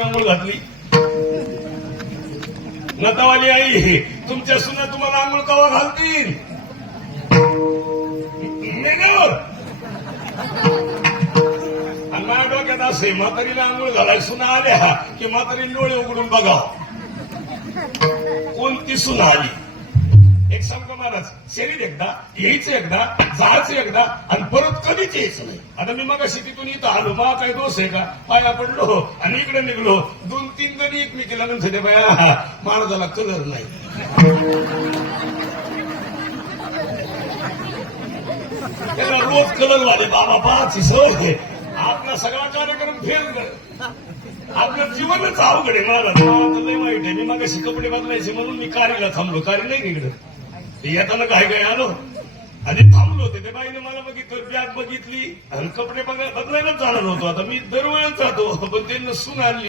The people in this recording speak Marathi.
आंघोळ घातली. नतावाली आई तुमच्या सुना तुम्हाला आंघोळ कवा घालतील? आणि माझ्या डोक्यात असे म्हातारीला आंघोळ घालाय सुना आल्या की म्हातारी डोळे उघडून बघा कोणती सुना आली. एक सांगतो महाराज, शरीर एकदा यायचं एकदा जायचं एकदा आणि परत कधीच यायचं नाही. आता मी मग तिथून इथं आलो, मला काही दोष आहे का? पाया पडलो आणि इकडे निघलो, 2-3 जणी एकमेकीला म्हणते बाया महाराजाला कलर नाही. त्याला रोज कलर वाले बाबा पाच सवय. आपला सगळा कार्यक्रम फेल कर, आपलं जीवनच अवघड आहे. मला लय वाईट आहे. मी मग कपडे बदलायचे म्हणून मी कारीला थांबलो. कारी नाही इकडं येताना काय आलो आणि थांबलो होते. त्या बाईने मला बघितलं, बॅग बघितली आणि कपडे बदलायलाच जाणार होतो. आता मी दरवेळेस जातो पण त्यांना सून आणली.